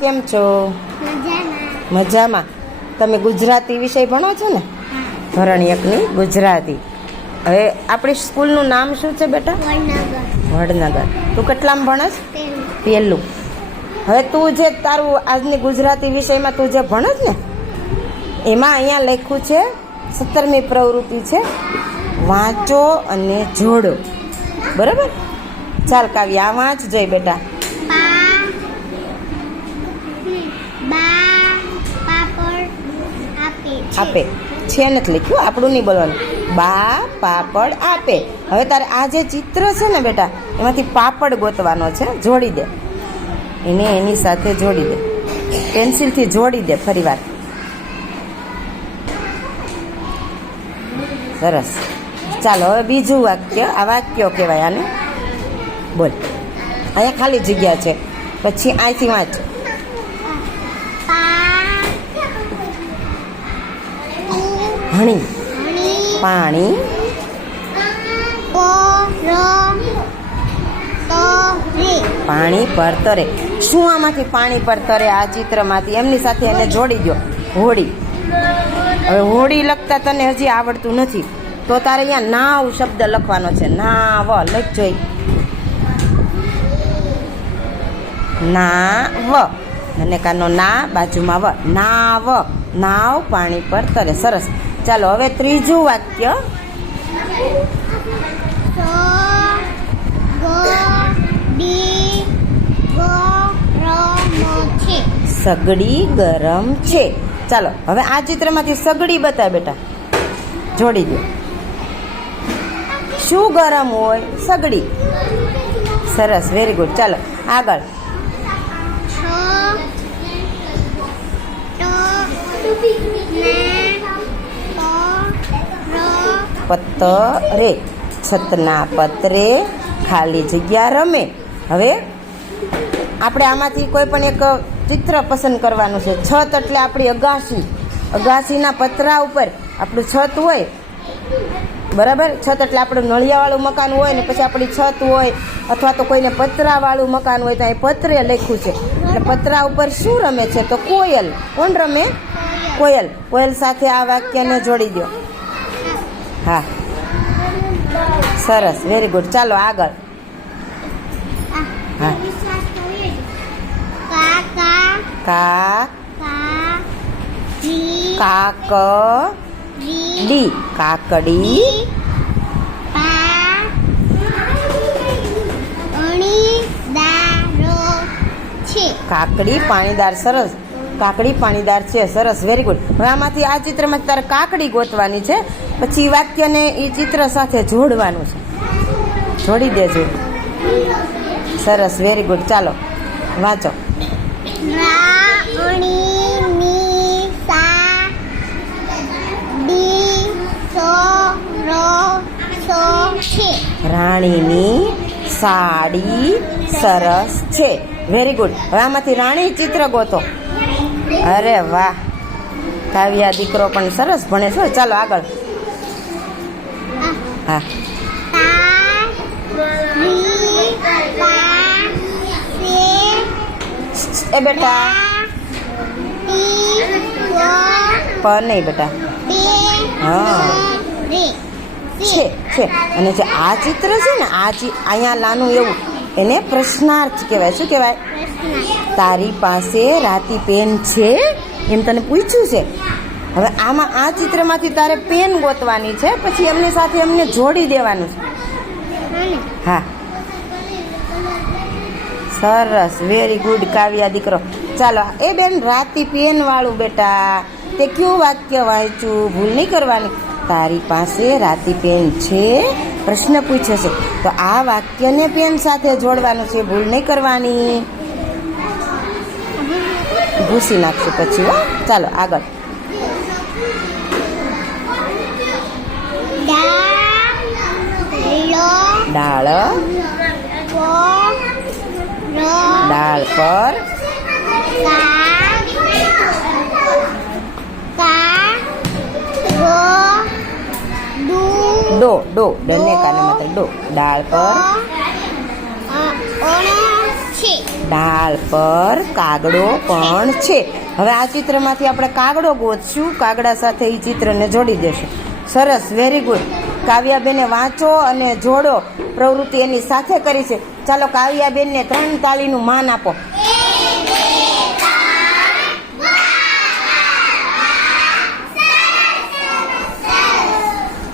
કેમ છો? મજામાં. તમે ગુજરાતી વિષય ભણો છો ને? ધોરણ એકની ગુજરાતી. હવે આપણી સ્કૂલનું નામ શું છે બેટા? વડનગર. તું કેટલામાં ભણસ? પહેલું. હવે તું જે તારું આજની ગુજરાતી વિષયમાં તું જે ભણસ ને, એમાં અહીંયા લખ્યું છે, સત્તરમી પ્રવૃત્તિ છે, વાંચો અને જોડો. બરાબર? ચાલ કાવ્ય, વાંચ, જોઈ બેટા. આપે. છે નથી લખ્યું આપણું નહીં બોલવાનું. બા, પાપડ આપે. હવે તારે આ જે ચિત્ર છે ને બેટા, એમાંથી પાપડ ગોતવાનો છે. જોડી દે. એને એની સાથે જોડી દે. પેન્સિલથી જોડી દે ફરી વાર. સરસ. ચાલો, હવે બીજું વાક્ય, આ વાક્યો કહેવાય આને. બોલ. અહીંયા ખાલી જગ્યા છે. પછી અહીંથી વાંચ. હણી પાણી પાણી પર તરે. શું આમાંથી પાણી પર તરે આ ચિત્રમાંથી? એમની સાથે એને જોડી દો હોળી. હવે હોળી લખતા તને હજી આવડતું નથી. તો તારે અહીંયા નાવ શબ્દ લખવાનો છે. નાવ લખજો ના નાવ. અને કાનો ના બાજુમાં વ. નાવ. નાવ પાણી પર તરે. સરસ. ચાલો હવે ત્રીજું વાક્ય. સગડી ગરમ છે. ચાલો હવે આ ચિત્રમાંથી સગડી બતાવ બેટા. જોડી દો. શું ગરમ હોય? સગડી. સરસ વેરી ગુડ ચાલો આગળ. પત્તરે છતના પત્રે ખાલી જગ્યા રમે. હવે આપણે આમાંથી કોઈ પણ એક ચિત્ર પસંદ કરવાનું છે. છત એટલે આપણી અગાસી. અગાસીના પતરા ઉપર આપણું છત હોય. બરાબર? છત એટલે આપણું નળિયાવાળું મકાન હોય ને પછી આપણી છત હોય અથવા તો કોઈને પતરાવાળું મકાન હોય તો એ પત્રે લખ્યું છે. એટલે પતરા ઉપર શું રમે છે? તો કોયલ. કોણ રમે? કોયલ. કોયલ સાથે આ વાક્યને જોડી દો. હા. સરસ વેરી ગુડ ચાલો આગળ. હા. કા કાક ડી કાકડી. કાકડી પાણીદાર સરસ. કાકડી પાણીદાર છે. સરસ વેરી ગુડ હવે આમાંથી આ ચિત્રમાં તારે કાકડી ગોતવાની છે. પછી વાક્યને એ ચિત્ર સાથે જોડવાનું છે. જોડી દેજો. સરસ વેરી ગુડ ચાલો વાંચો. રાણીની સાડી સરસ છે. વેરી ગુડ હવે આમાંથી રાણી ચિત્ર ગોતો. અરે વાહ. કાવ્યા દીકરો પણ સરસ ભણે છે. ચાલો આગળ. હા. એ બેટા. પ નહીં બેટા. હા. છે છે. અને જે આ ચિત્ર છે ને, આ અહીંયા લાનું એવું, એને પ્રશ્નાર્થ કહેવાય. શું કહેવાય? તારી પાસે રાતી પેન છે? એમ તને પૂછ્યું છે? હવે આમાં આ ચિત્રમાંથી તારે પેન ગોતવાની છે, પછી એમની સાથે એમને જોડી દેવાનું છે. હા. સરસ વેરી ગુડ કાવ્યા દીકરો. ચાલો, એ બેન રાતી પેન વાળું બેટા, તે કયું વાક્ય વાંચ્યું? ભૂલ નહીં કરવાની. તારી પાસે રાતી પેન છે? પ્રશ્ન પૂછે છે. તો આ વાક્યને પેન સાથે જોડવાનું છે, ભૂલ નહીં કરવાની. ભૂસી નાખશું પછી હો ચાલો આગળ દા લો ડાળ વો રો ડાળ પર કા કા ગો દુ ડો ડો ડને કાને માત્ર ડો ડાળ પર અ ઓણ છે. ડાળ પર કાગડો પણ છે. હવે આ ચિત્રમાંથી આપણે કાગડો ગોતશું. કાગડા સાથે એ ચિત્રને જોડી દેશું. સરસ વેરી ગુડ કાવ્યાબેને વાંચો અને જોડો. પ્રવૃત્તિ એની સાથે કરી છે. ચાલો કાવ્યાબેનને ત્રણ તાળીનું માન આપો.